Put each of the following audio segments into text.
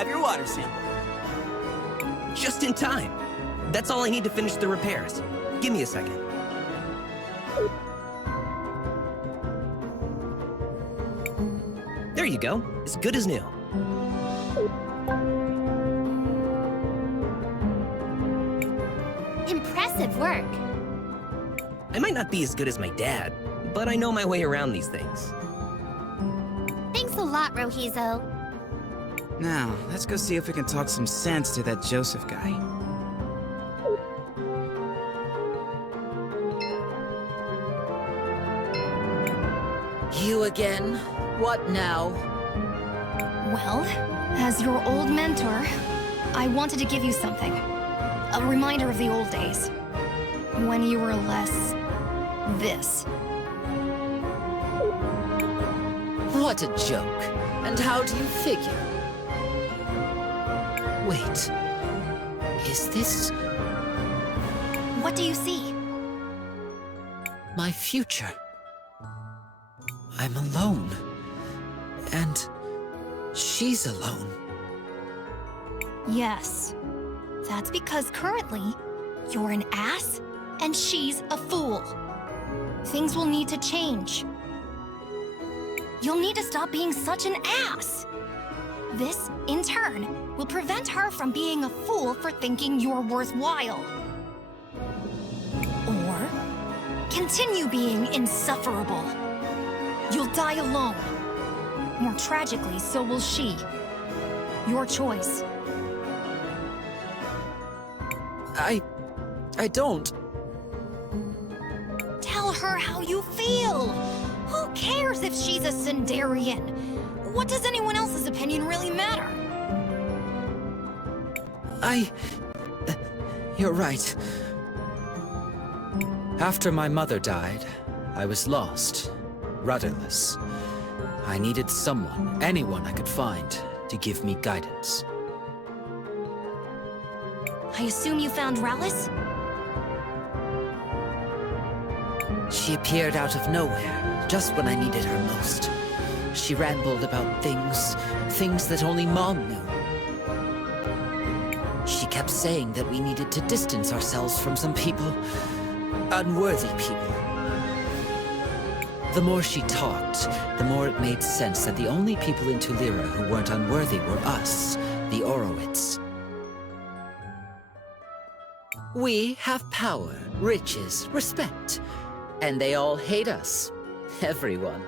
have your water sample. Just in time. That's all I need to finish the repairs. Give me a second. There you go. As good as new. Impressive work. I might not be as good as my dad, but I know my way around these things. Thanks a lot, Rohizo. Now, let's go see if we can talk some sense to that Joseph guy. You again? What now? Well, as your old mentor, I wanted to give you something. A reminder of the old days. When you were less... this. What a joke. And how do you figure? Wait. Is this What do you see? my future? I'm alone. And she's alone. Yes. That's because currently, you're an ass, and she's a fool. Things will need to change. You'll need to stop being such an ass. This, in turn, will prevent her from being a fool for thinking you're worthwhile. Or, continue being insufferable. You'll die alone. More tragically, so will she. Your choice. I don't. Tell her how you feel. Who cares if she's a Sindarian? What does anyone else's opinion really matter? You're right. After my mother died, I was lost, rudderless. I needed someone, anyone I could find, to give me guidance. I assume you found Rallis? She appeared out of nowhere, just when I needed her most. She rambled about things that only Mom knew. She kept saying that we needed to distance ourselves from some people, unworthy people. The more she talked, the more it made sense that the only people in Tulira who weren't unworthy were us, the Orowitz. We have power, riches, respect, and they all hate us. Everyone.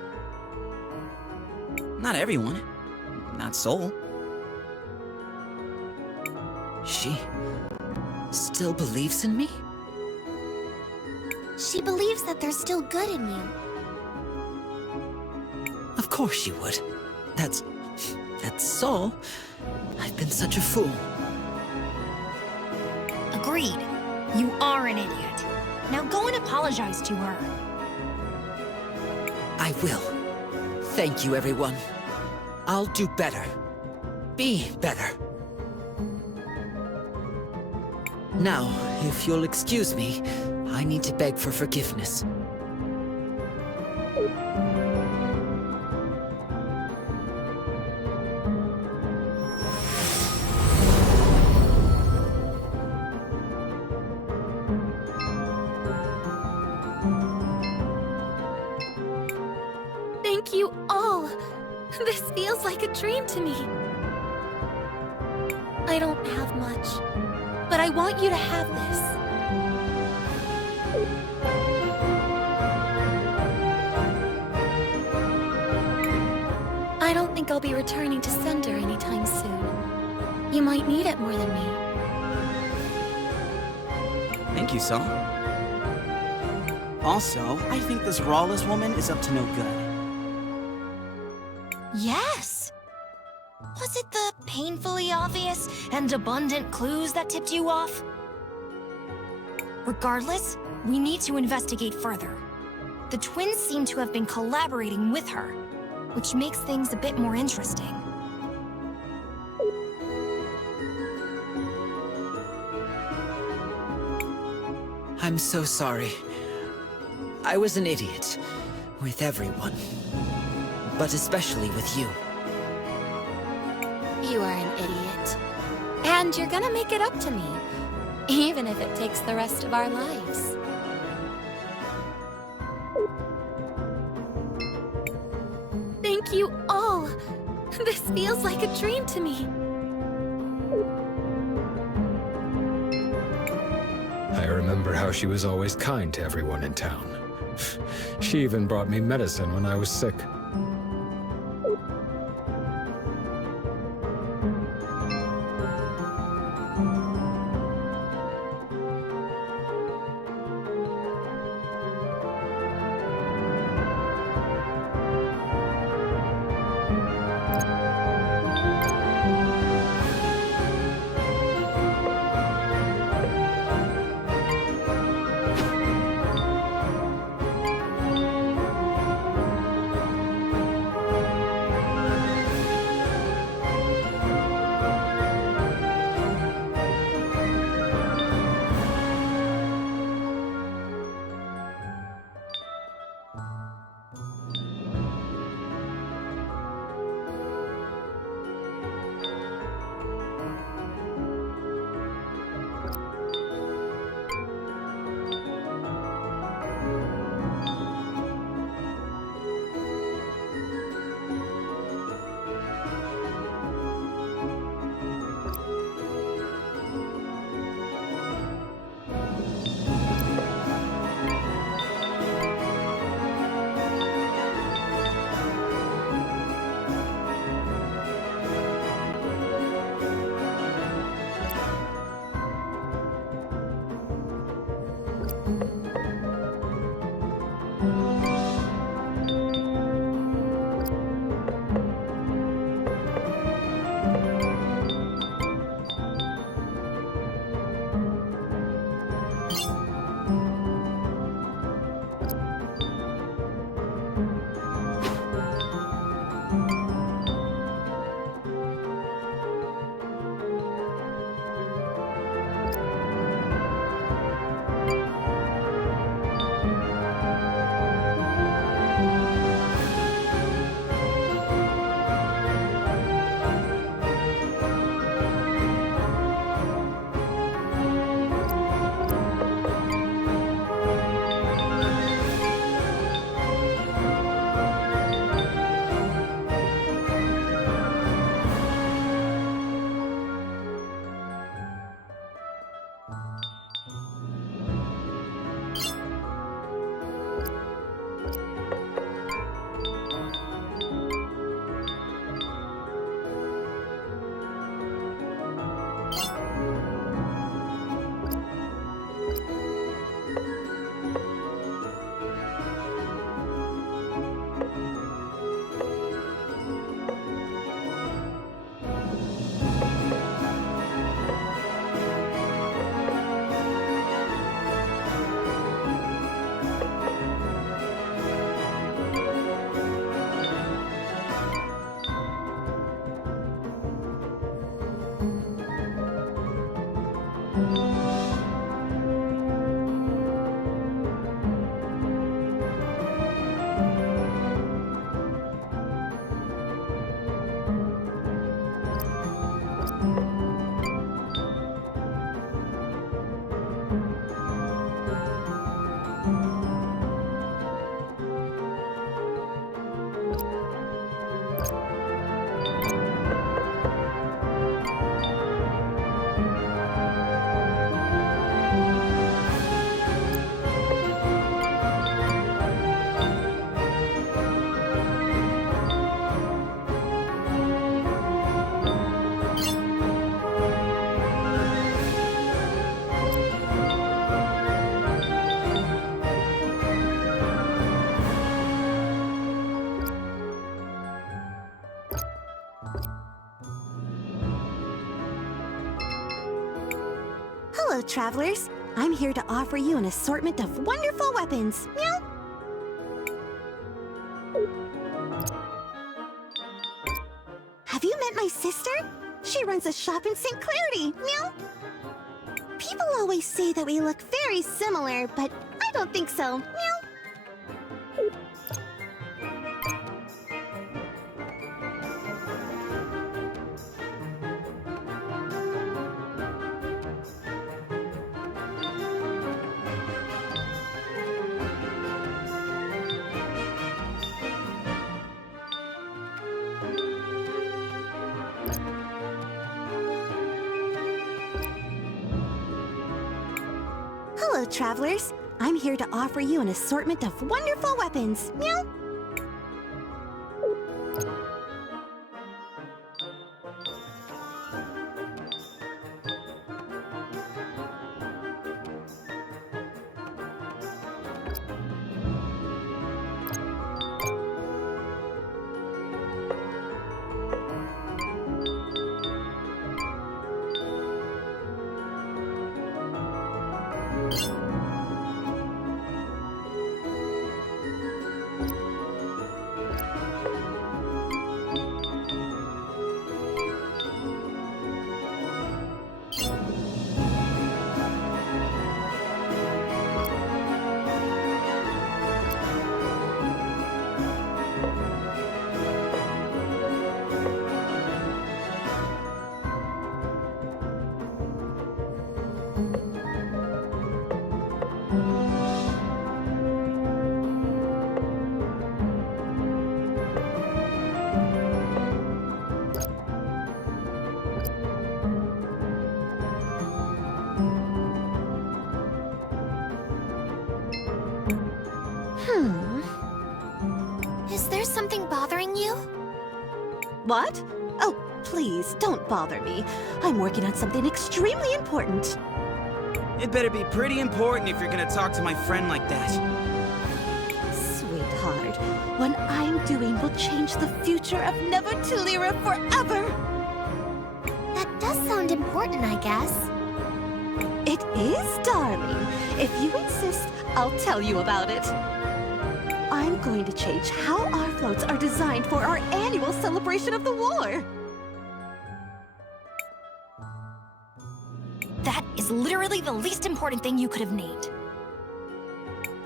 Not everyone. Not Soul. She still believes in me? She believes that there's still good in you. Of course she would. That's Saul. I've been such a fool. Agreed. You are an idiot. Now go and apologize to her. I will. Thank you, everyone. I'll do better. Be better. Now, if you'll excuse me, I need to beg for forgiveness. Thank you all. This feels like a dream to me. I don't have much, but I want you to have this. I don't think I'll be returning to Sender anytime soon. You might need it more than me. Thank you, Saul. Also, I think this Rawless woman is up to no good. Yes! Was it the painfully obvious and abundant clues that tipped you off? Regardless, we need to investigate further. The twins seem to have been collaborating with her, which makes things a bit more interesting. I'm so sorry. I was an idiot. With everyone. But especially with you. You are an idiot. And you're gonna make it up to me, even if it takes the rest of our lives. Thank you all. This feels like a dream to me. I remember how she was always kind to everyone in town. She even brought me medicine when I was sick. Hello, travelers. I'm here to offer you an assortment of wonderful weapons. Meow. Have you met my sister? She runs a shop in St. Clarity. Meow. People always say that we look very similar, but I don't think so. Meow. Hello, travelers. I'm here to offer you an assortment of wonderful weapons. Meow. Is there something bothering you? What? Oh, please, don't bother me. I'm working on something extremely important. It better be pretty important if you're gonna talk to my friend like that. Sweetheart, what I'm doing will change the future of Nevertillera forever. That does sound important, I guess. It is, darling. If you insist, I'll tell you about it. I'm going to change how our floats are designed for our annual celebration of the war. That is literally the least important thing you could have named.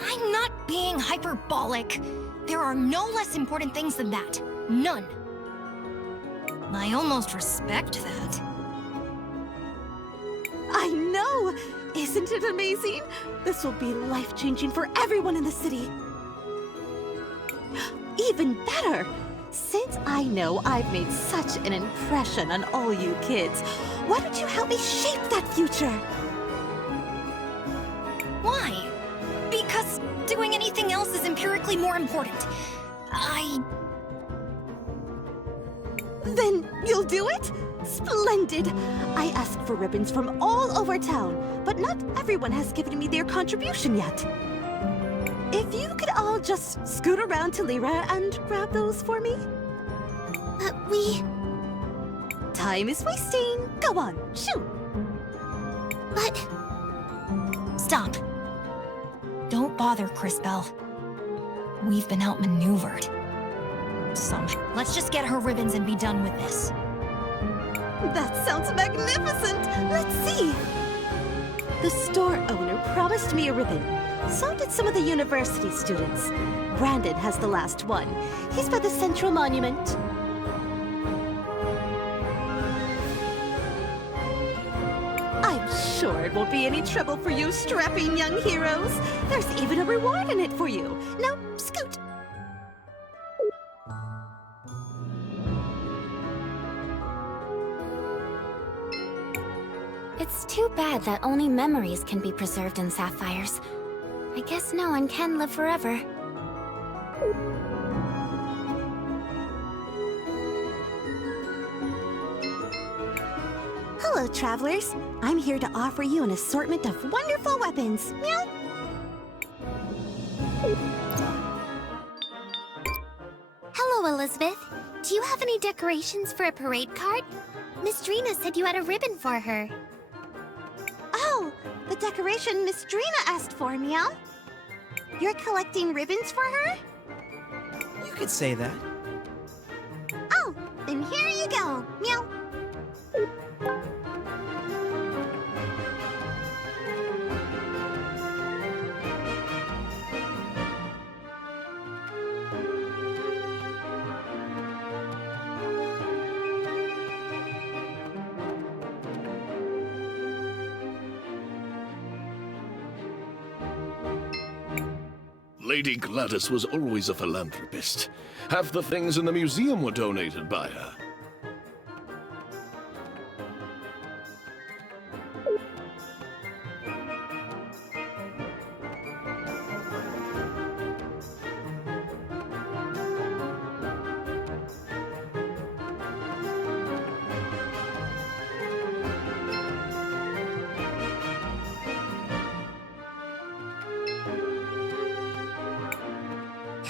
I'm not being hyperbolic. There are no less important things than that. None. I almost respect that. I know! Isn't it amazing? This will be life-changing for everyone in the city. Even better! Since I know I've made such an impression on all you kids, why don't you help me shape that future? Why? Because doing anything else is empirically more important. Then you'll do it? Splendid! I asked for ribbons from all over town, but not everyone has given me their contribution yet. If you could all just scoot around to Lyra and grab those for me? But we... Time is wasting. Go on, shoot! But... Stop. Don't bother, CrisTales. We've been outmaneuvered. So, let's just get her ribbons and be done with this. That sounds magnificent! Let's see! The store owner promised me a ribbon. So did some of the university students. Brandon has the last one. He's by the Central Monument. I'm sure it won't be any trouble for you strapping young heroes. There's even a reward in it for you. Now, scoot! It's too bad that only memories can be preserved in sapphires. I guess no one can live forever. Hello, travelers. I'm here to offer you an assortment of wonderful weapons. Meow! Hello, Elizabeth. Do you have any decorations for a parade card? Miss Drina said you had a ribbon for her. Oh, the decoration Miss Drina asked for, Meow. You're collecting ribbons for her? You could say that. Oh, then here you go. Meow. Lady Gladys was always a philanthropist. Half the things in the museum were donated by her.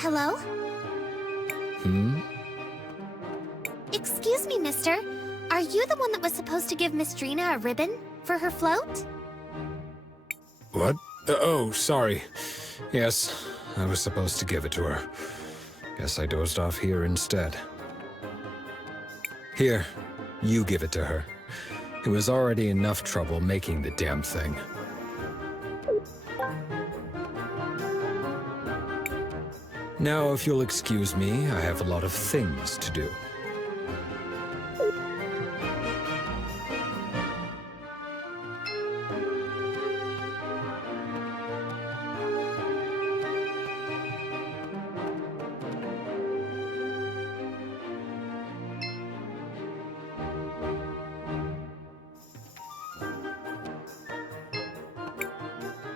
Hello? Excuse me, mister. Are you the one that was supposed to give Miss Drina a ribbon for her float? What? Oh, sorry. Yes, I was supposed to give it to her. Guess I dozed off here instead. Here, you give it to her. It was already enough trouble making the damn thing. Now, if you'll excuse me, I have a lot of things to do.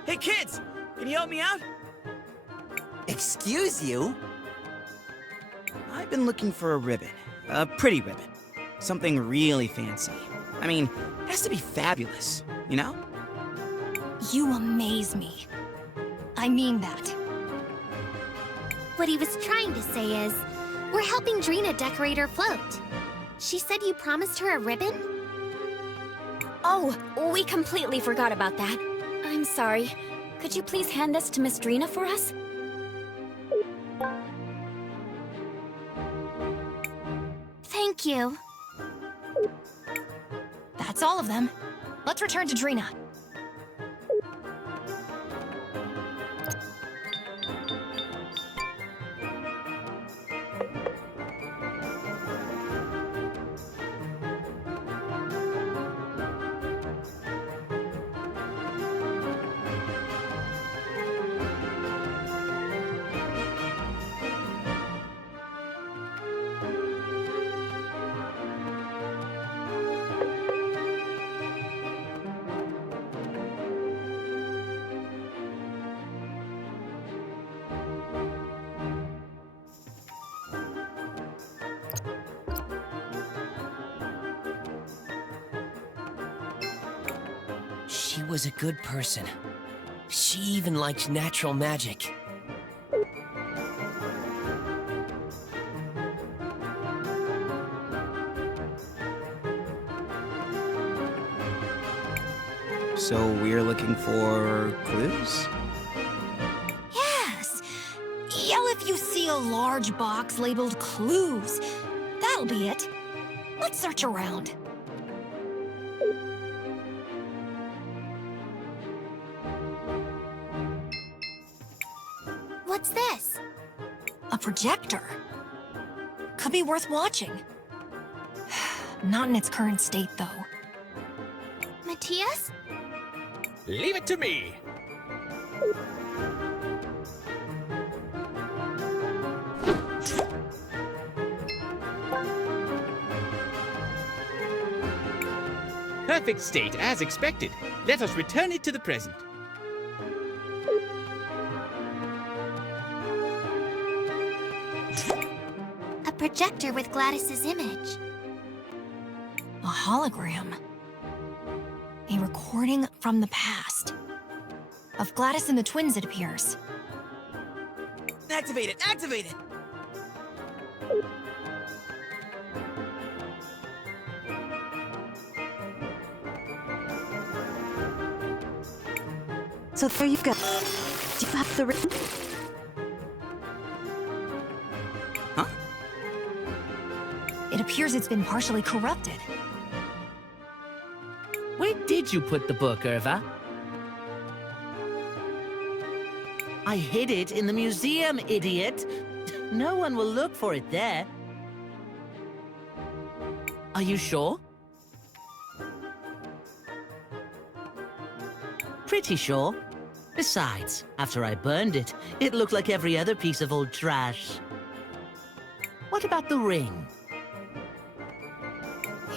Hey kids! Can you help me out? Excuse you? I've been looking for a ribbon. A pretty ribbon. Something really fancy. I mean, it has to be fabulous, you know? You amaze me. I mean that. What he was trying to say is, we're helping Drina decorate her float. She said you promised her a ribbon? Oh, we completely forgot about that. I'm sorry. Could you please hand this to Miss Drina for us? Thank you. That's all of them. Let's return to Drina. She was a good person. She even liked natural magic. So we're looking for clues? Yes! Yell if you see a large box labeled clues. That'll be it. Let's search around. What's this? A projector. Could be worth watching. Not in its current state, though. Matthias? Leave it to me! Perfect state, as expected. Let us return it to the present. A projector with Gladys's image. A hologram. A recording from the past. Of Gladys and the twins, it appears. Activate it! Activate it! So there you go. Do you have the ribbon? Huh? It appears it's been partially corrupted. Where did you put the book, Irva? I hid it in the museum, idiot! No one will look for it there. Are you sure? Pretty sure. Besides, after I burned it, it looked like every other piece of old trash. What about the ring?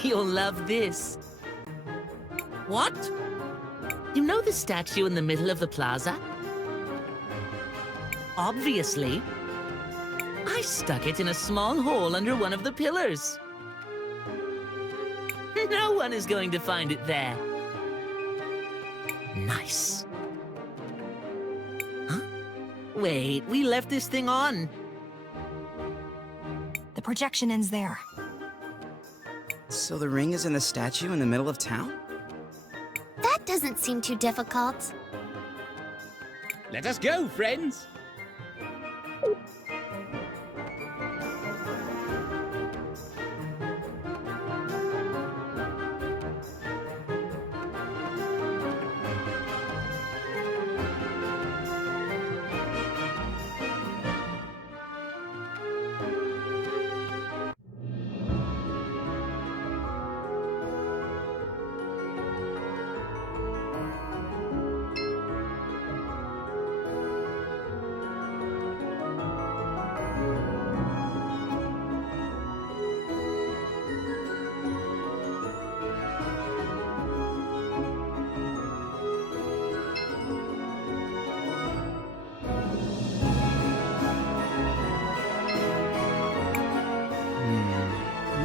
You'll love this. What? You know the statue in the middle of the plaza? Obviously. I stuck it in a small hole under one of the pillars. No one is going to find it there. Nice. Huh? Wait, we left this thing on. projection ends there. So the ring is in the statue in the middle of town? That doesn't seem too difficult. Let us go, friends!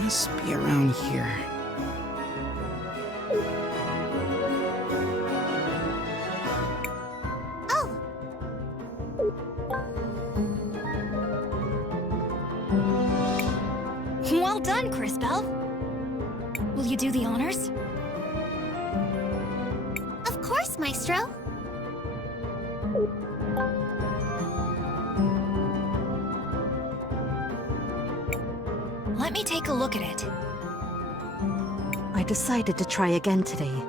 Must be around here. Oh! Well done, CrisTales. Will you do the honors? Of course, Maestro. Let me take a look at it. I decided to try again today.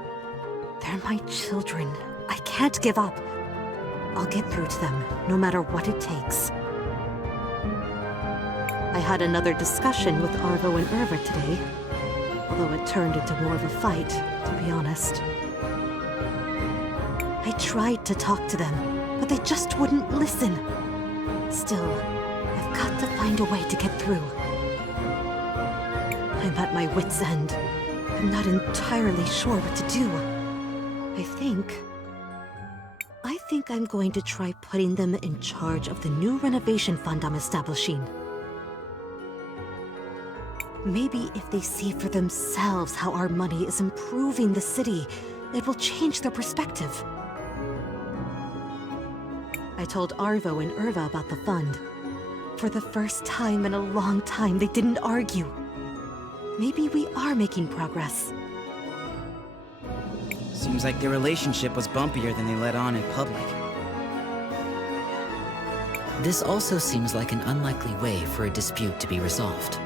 They're my children. I can't give up. I'll get through to them, no matter what it takes. I had another discussion with Arvo and Irva today, although it turned into more of a fight, to be honest. I tried to talk to them, but they just wouldn't listen. Still, I've got to find a way to get through. I'm at my wit's end. I'm not entirely sure what to do. I think I'm going to try putting them in charge of the new renovation fund I'm establishing. Maybe if they see for themselves how our money is improving the city, it will change their perspective. I told Arvo and Irva about the fund. For the first time in a long time, they didn't argue. Maybe we are making progress. Seems like their relationship was bumpier than they let on in public. This also seems like an unlikely way for a dispute to be resolved.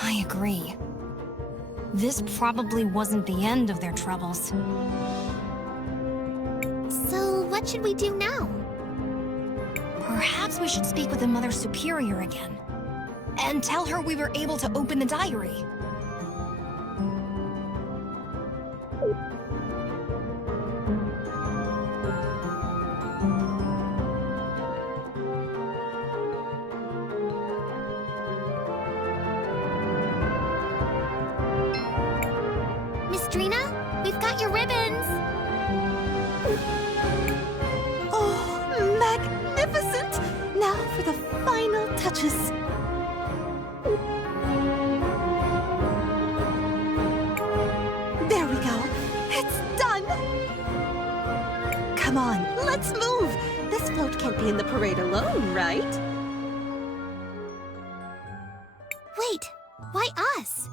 I agree. This probably wasn't the end of their troubles. So, what should we do now? Perhaps we should speak with the Mother Superior again. And tell her we were able to open the diary. Miss Drina, we've got your ribbons! Oh, magnificent! Now for the final touches. There we go. It's done! Come on, let's move! This float can't be in the parade alone, right? Wait, why us?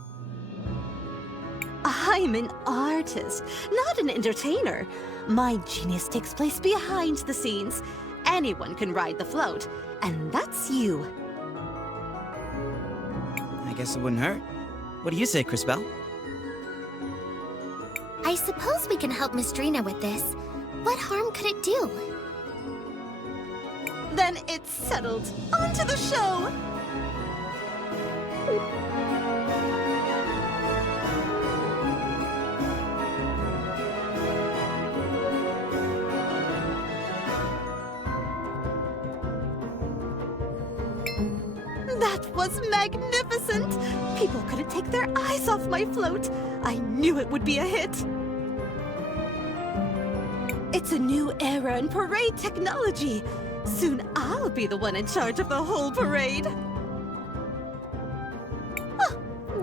I'm an artist, not an entertainer. My genius takes place behind the scenes. Anyone can ride the float, and that's you. I guess it wouldn't hurt. What do you say, CrisTales? I suppose we can help Miss Drina with this. What harm could it do? Then it's settled. On to the show! That was magnificent! People couldn't take their eyes off my float. I knew it would be a hit. It's a new era in parade technology. Soon I'll be the one in charge of the whole parade. Oh,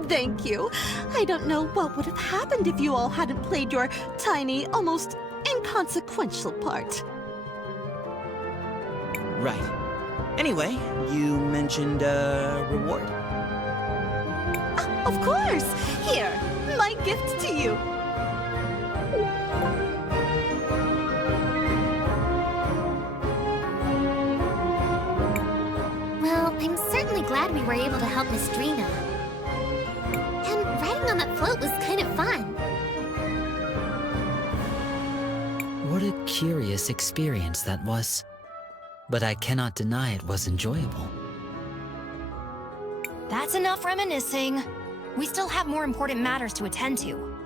thank you. I don't know what would have happened if you all hadn't played your tiny, almost inconsequential part. Right. Anyway, you mentioned a reward? Of course! Here, my gift to you. Well, I'm certainly glad we were able to help Miss Drina. And riding on that float was kind of fun. What a curious experience that was. But I cannot deny it was enjoyable. That's enough reminiscing. We still have more important matters to attend to.